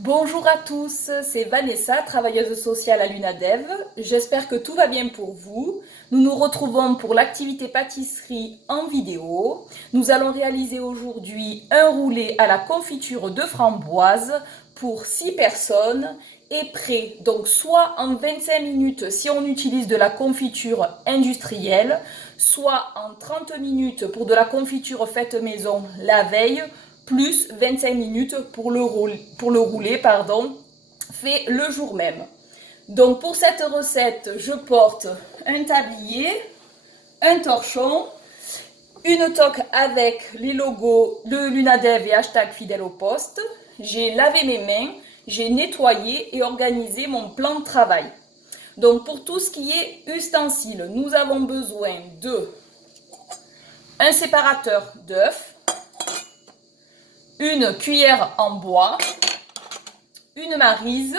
Bonjour à tous, c'est Vanessa, travailleuse sociale à l'UNADEV. J'espère que tout va bien pour vous. Nous nous retrouvons pour l'activité pâtisserie en vidéo. Nous allons réaliser aujourd'hui un roulé à la confiture de framboise pour 6 personnes et prêt. Donc soit en 25 minutes si on utilise de la confiture industrielle, soit en 30 minutes pour de la confiture faite maison la veille, plus 25 minutes pour le rouler, fait le jour même. Donc pour cette recette, je porte un tablier, un torchon, une toque avec les logos de l'UNADEV et hashtag fidèle au poste. J'ai lavé mes mains, j'ai nettoyé et organisé mon plan de travail. Donc pour tout ce qui est ustensiles, nous avons besoin de un séparateur d'œufs, une cuillère en bois, une maryse,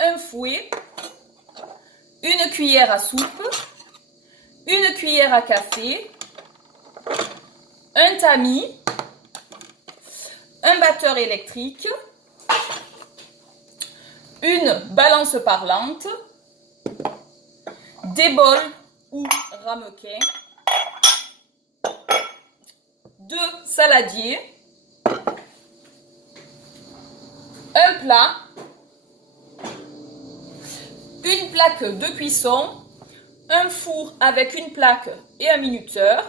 un fouet, une cuillère à soupe, une cuillère à café, un tamis, un batteur électrique, une balance parlante, des bols ou ramequins, 2 saladiers, un plat, une plaque de cuisson, un four avec une plaque et un minuteur,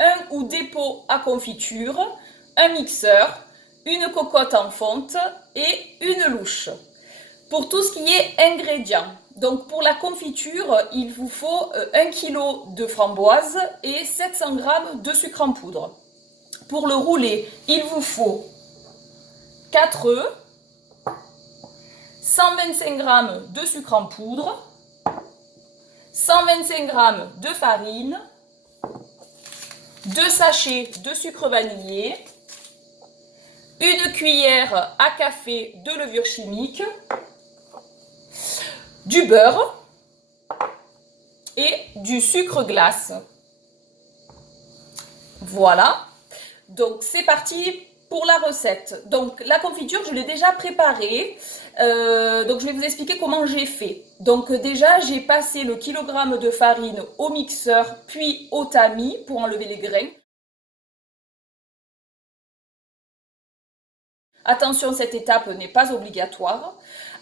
un ou des pots à confiture, un mixeur, une cocotte en fonte et une louche. Pour tout ce qui est ingrédients, donc pour la confiture, il vous faut 1 kg de framboises et 700 g de sucre en poudre. Pour le rouler, il vous faut 4 œufs, 125 g de sucre en poudre, 125 g de farine, 2 sachets de sucre vanillé, une cuillère à café de levure chimique, du beurre et du sucre glace. Voilà, donc c'est parti pour la recette. Donc la confiture, je l'ai déjà préparée, donc je vais vous expliquer comment j'ai fait. Donc déjà, j'ai passé le kilogramme de farine au mixeur, puis au tamis pour enlever les grains. Attention, cette étape n'est pas obligatoire.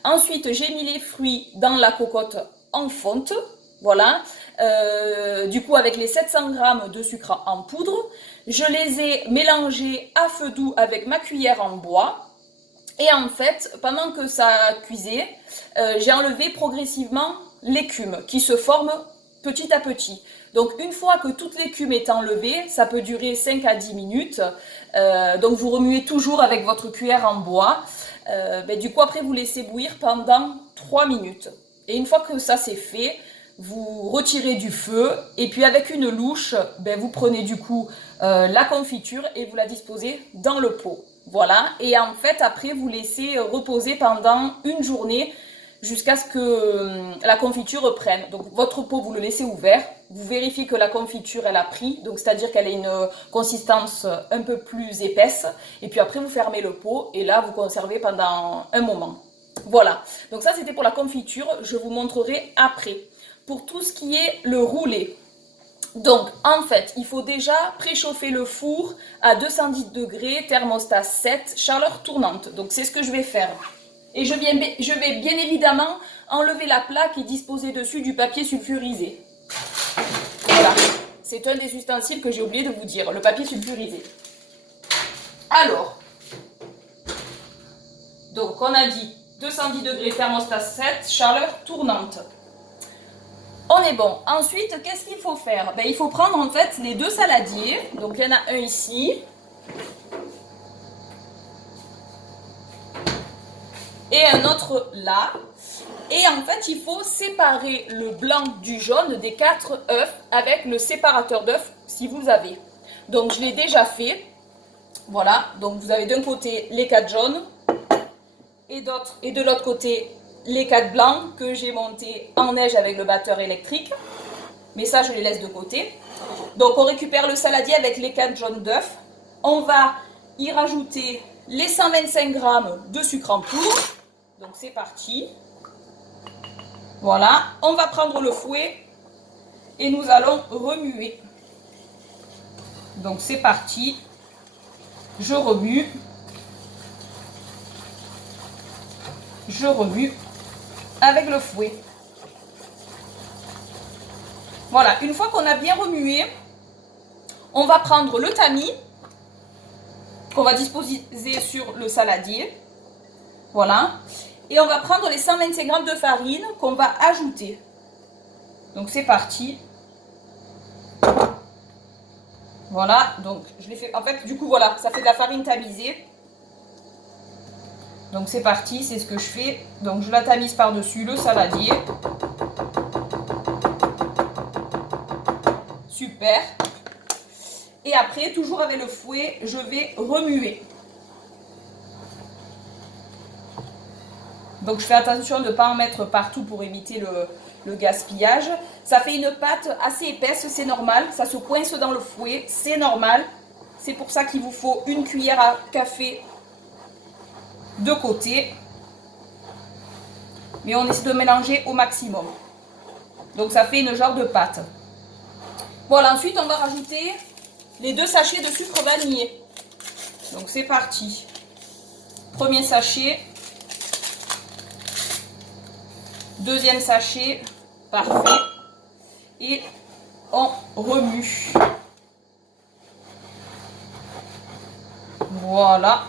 Ensuite, j'ai mis les fruits dans la cocotte en fonte. Voilà. Du coup, avec les 700 g de sucre en poudre, je les ai mélangés à feu doux avec ma cuillère en bois. Et en fait, pendant que ça cuisait, j'ai enlevé progressivement l'écume qui se forme petit à petit. Donc une fois que toute l'écume est enlevée, ça peut durer 5 à 10 minutes. Donc vous remuez toujours avec votre cuillère en bois. Du coup après vous laissez bouillir pendant 3 minutes. Et une fois que ça c'est fait, vous retirez du feu et puis avec une louche, vous prenez du coup la confiture et vous la disposez dans le pot. Voilà, et en fait après vous laissez reposer pendant une journée jusqu'à ce que la confiture prenne. Donc votre pot vous le laissez ouvert, vous vérifiez que la confiture elle a pris, donc c'est-à-dire qu'elle a une consistance un peu plus épaisse, et puis après vous fermez le pot et là vous conservez pendant un moment. Voilà, donc ça c'était pour la confiture, je vous montrerai après. Pour tout ce qui est le roulé, donc en fait il faut déjà préchauffer le four à 210 degrés, thermostat 7, chaleur tournante. Donc c'est ce que je vais faire. Et je vais bien évidemment enlever la plaque et disposer dessus du papier sulfurisé. Voilà, c'est un des ustensiles que j'ai oublié de vous dire, le papier sulfurisé. Alors, donc on a dit 210 degrés, thermostat 7, chaleur tournante. On est bon. Ensuite, qu'est-ce qu'il faut faire? Il faut prendre en fait les 2 saladiers. Donc il y en a un ici. Et un autre là. Et en fait, il faut séparer le blanc du jaune des 4 œufs avec le séparateur d'œufs si vous avez. Donc je l'ai déjà fait. Voilà. Donc vous avez d'un côté les 4 jaunes et de l'autre côté les 4 blancs que j'ai montés en neige avec le batteur électrique. Mais ça, je les laisse de côté. Donc on récupère le saladier avec les 4 jaunes d'œufs. On va y rajouter les 125 g de sucre en poudre. Donc c'est parti. Voilà, on va prendre le fouet et nous allons remuer. Donc c'est parti. Je remue. Je remue avec le fouet. Voilà, une fois qu'on a bien remué, on va prendre le tamis qu'on va disposer sur le saladier. Voilà. Et on va prendre les 125 g de farine qu'on va ajouter. Donc c'est parti. Voilà, donc je l'ai fait. En fait, du coup, voilà, ça fait de la farine tamisée. Donc c'est parti, c'est ce que je fais. Donc je la tamise par-dessus le saladier. Super. Et après, toujours avec le fouet, je vais remuer. Donc je fais attention de ne pas en mettre partout pour éviter le gaspillage. Ça fait une pâte assez épaisse, c'est normal. Ça se coince dans le fouet, c'est normal. C'est pour ça qu'il vous faut une cuillère à café de côté. Mais on essaie de mélanger au maximum. Donc ça fait une genre de pâte. Voilà, ensuite on va rajouter les 2 sachets de sucre vanillé. Donc c'est parti. Premier sachet. Deuxième sachet, parfait. Et on remue. Voilà.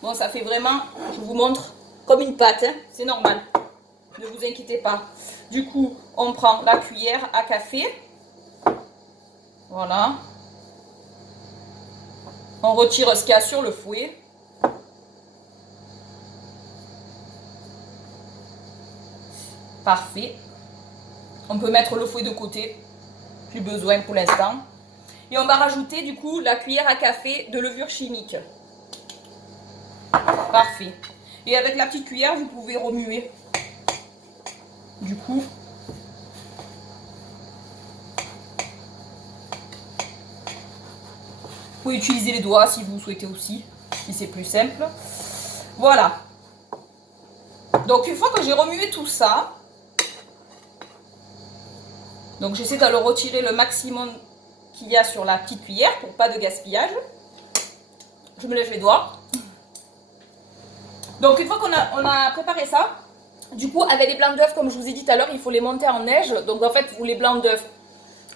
Bon, ça fait vraiment, je vous montre, comme une pâte, hein. C'est normal. Ne vous inquiétez pas. Du coup, on prend la cuillère à café. Voilà. On retire ce qu'il y a sur le fouet. Parfait. On peut mettre le fouet de côté. Plus besoin pour l'instant. Et on va rajouter du coup la cuillère à café de levure chimique. Parfait. Et avec la petite cuillère, vous pouvez remuer. Du coup. Vous pouvez utiliser les doigts si vous souhaitez aussi. Si c'est plus simple. Voilà. Donc une fois que j'ai remué tout ça, donc j'essaie de le retirer le maximum qu'il y a sur la petite cuillère pour pas de gaspillage. Je me lève les doigts. Donc une fois qu'on a préparé ça, du coup avec les blancs d'œufs, comme je vous ai dit tout à l'heure, il faut les monter en neige. Donc en fait, vous les blancs d'œufs,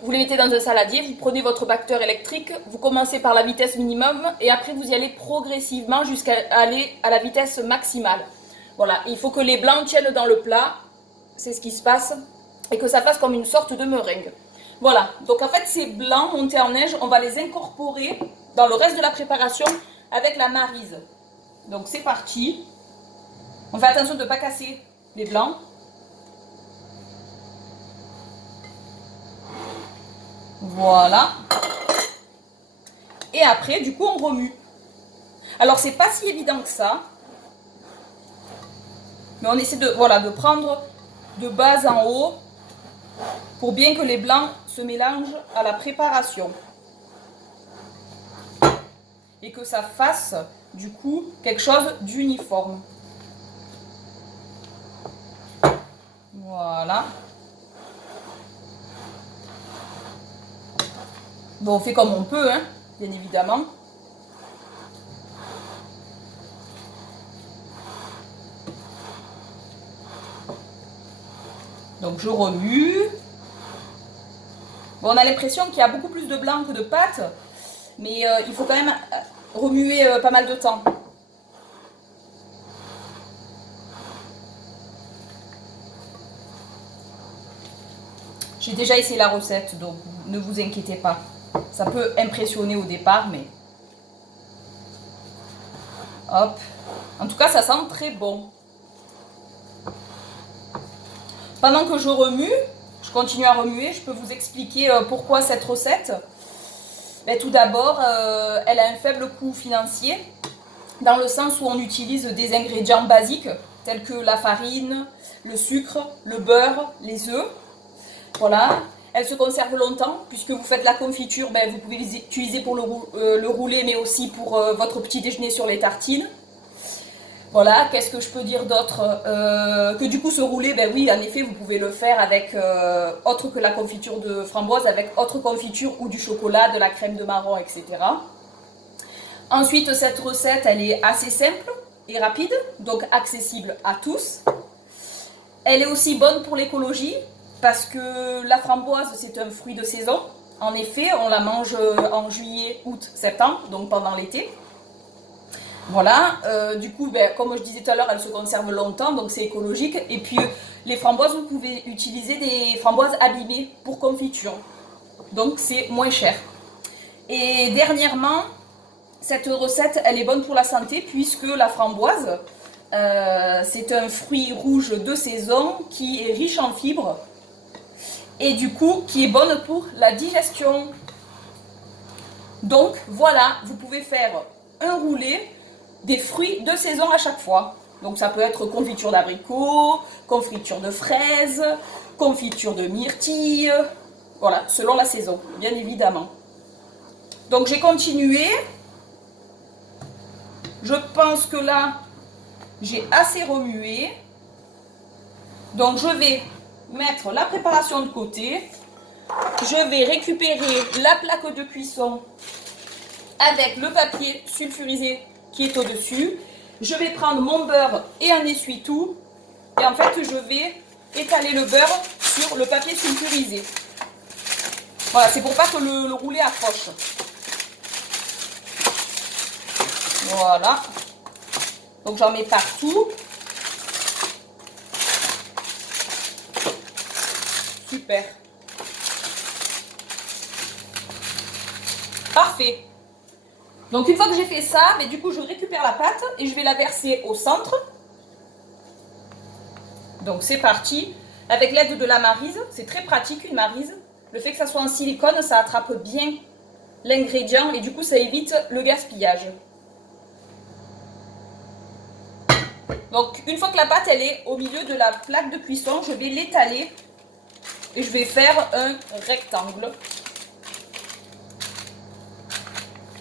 vous les mettez dans un saladier, vous prenez votre batteur électrique, vous commencez par la vitesse minimum et après vous y allez progressivement jusqu'à aller à la vitesse maximale. Voilà, il faut que les blancs tiennent dans le plat, c'est ce qui se passe, et que ça fasse comme une sorte de meringue. Voilà, donc en fait ces blancs montés en neige, on va les incorporer dans le reste de la préparation avec la maryse. Donc c'est parti. On fait attention de ne pas casser les blancs. Voilà. Et après, du coup, on remue. Alors, c'est pas si évident que ça. Mais on essaie de, voilà, de prendre de bas en haut pour bien que les blancs se mélangent à la préparation. Et que ça fasse, du coup, quelque chose d'uniforme. Voilà. Bon, on fait comme on peut, hein, bien évidemment. Donc je remue. Bon, on a l'impression qu'il y a beaucoup plus de blanc que de pâte, mais il faut quand même remuer pas mal de temps. J'ai déjà essayé la recette, donc ne vous inquiétez pas. Ça peut impressionner au départ, mais... Hop. En tout cas, ça sent très bon. Pendant que je remue, je continue à remuer, je peux vous expliquer pourquoi cette recette. Mais tout d'abord, elle a un faible coût financier, dans le sens où on utilise des ingrédients basiques, tels que la farine, le sucre, le beurre, les œufs. Voilà, elle se conserve longtemps, puisque vous faites la confiture, vous pouvez les utiliser pour le rouler, mais aussi pour votre petit déjeuner sur les tartines. Voilà, qu'est-ce que je peux dire d'autre? Que du coup ce roulé, ben oui, en effet, vous pouvez le faire avec autre que la confiture de framboise, avec autre confiture ou du chocolat, de la crème de marron, etc. Ensuite, cette recette, elle est assez simple et rapide, donc accessible à tous. Elle est aussi bonne pour l'écologie, parce que la framboise, c'est un fruit de saison. En effet, on la mange en juillet, août, septembre, donc pendant l'été. Voilà, du coup, ben, comme je disais tout à l'heure, elle se conserve longtemps, donc c'est écologique. Et puis, les framboises, vous pouvez utiliser des framboises abîmées pour confiture. Donc, c'est moins cher. Et dernièrement, cette recette, elle est bonne pour la santé, puisque la framboise, c'est un fruit rouge de saison qui est riche en fibres et du coup, qui est bonne pour la digestion. Donc, voilà, vous pouvez faire un roulé des fruits de saison à chaque fois. Donc ça peut être confiture d'abricot, confiture de fraises, confiture de myrtille, voilà, selon la saison, bien évidemment. Donc j'ai continué. Je pense que là, j'ai assez remué. Donc je vais mettre la préparation de côté. Je vais récupérer la plaque de cuisson avec le papier sulfurisé qui est au-dessus. Je vais prendre mon beurre et un essuie-tout. Et en fait, je vais étaler le beurre sur le papier sulfurisé. Voilà, c'est pour pas que le roulé accroche. Voilà. Donc j'en mets partout. Super. Parfait. Donc une fois que j'ai fait ça, mais du coup je récupère la pâte et je vais la verser au centre. Donc c'est parti. Avec l'aide de la maryse, c'est très pratique une maryse. Le fait que ça soit en silicone, ça attrape bien l'ingrédient et du coup ça évite le gaspillage. Donc une fois que la pâte elle est au milieu de la plaque de cuisson, je vais l'étaler et je vais faire un rectangle.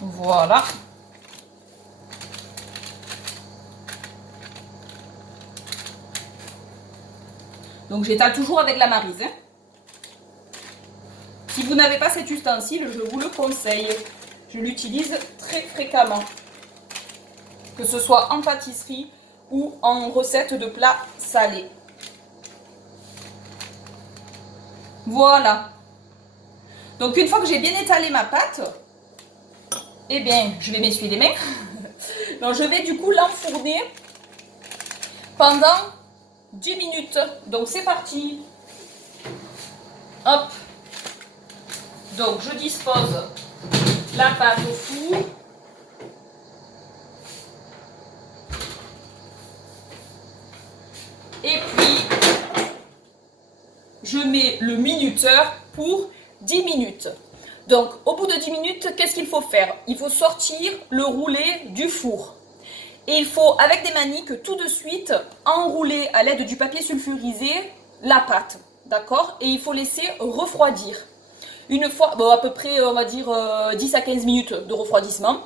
Voilà. Donc j'étale toujours avec la maryse. Hein. Si vous n'avez pas cet ustensile, je vous le conseille. Je l'utilise très fréquemment. Que ce soit en pâtisserie ou en recette de plats salés. Voilà. Donc une fois que j'ai bien étalé ma pâte, eh bien, je vais m'essuyer les mains. Donc je vais du coup l'enfourner pendant 10 minutes. Donc c'est parti. Hop. Donc je dispose la pâte au four. Et puis je mets le minuteur pour 10 minutes. Donc au bout de 10 minutes, qu'est-ce qu'il faut faire? Il faut sortir le roulé du four. Et il faut, avec des maniques, tout de suite enrouler à l'aide du papier sulfurisé la pâte. D'accord? Et il faut laisser refroidir. Une fois, bon, à peu près, on va dire 10 à 15 minutes de refroidissement.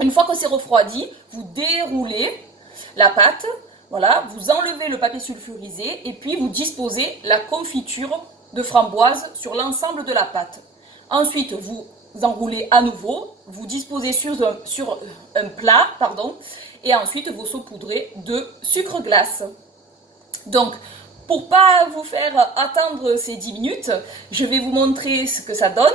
Une fois que c'est refroidi, vous déroulez la pâte. Voilà, vous enlevez le papier sulfurisé et puis vous disposez la confiture de framboise sur l'ensemble de la pâte. Ensuite, vous enroulez à nouveau, vous disposez sur un plat, et ensuite vous saupoudrez de sucre glace. Donc, pour pas vous faire attendre ces 10 minutes, je vais vous montrer ce que ça donne.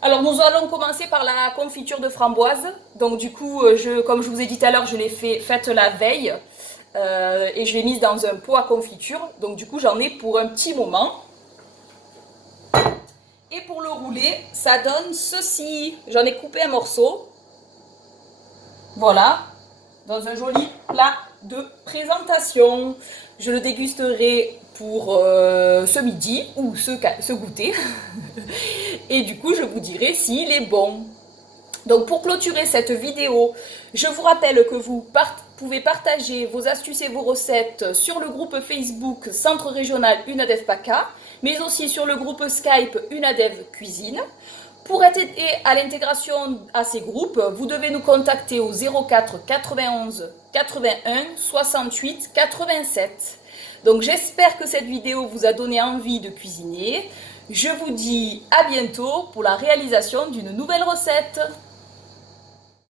Alors nous allons commencer par la confiture de framboise. Donc du coup, comme je vous ai dit tout à l'heure, je l'ai faite la veille et je l'ai mise dans un pot à confiture. Donc du coup, j'en ai pour un petit moment. Et pour le rouler, ça donne ceci. J'en ai coupé un morceau. Voilà, dans un joli plat de présentation. Je le dégusterai pour ce midi ou ce goûter. Et du coup, je vous dirai s'il est bon. Donc pour clôturer cette vidéo, je vous rappelle que vous pouvez partager vos astuces et vos recettes sur le groupe Facebook Centre Régional UNADEV PACA, mais aussi sur le groupe Skype UNADEV Cuisine. Pour aider à l'intégration à ces groupes, vous devez nous contacter au 04 91 81 68 87. Donc j'espère que cette vidéo vous a donné envie de cuisiner. Je vous dis à bientôt pour la réalisation d'une nouvelle recette.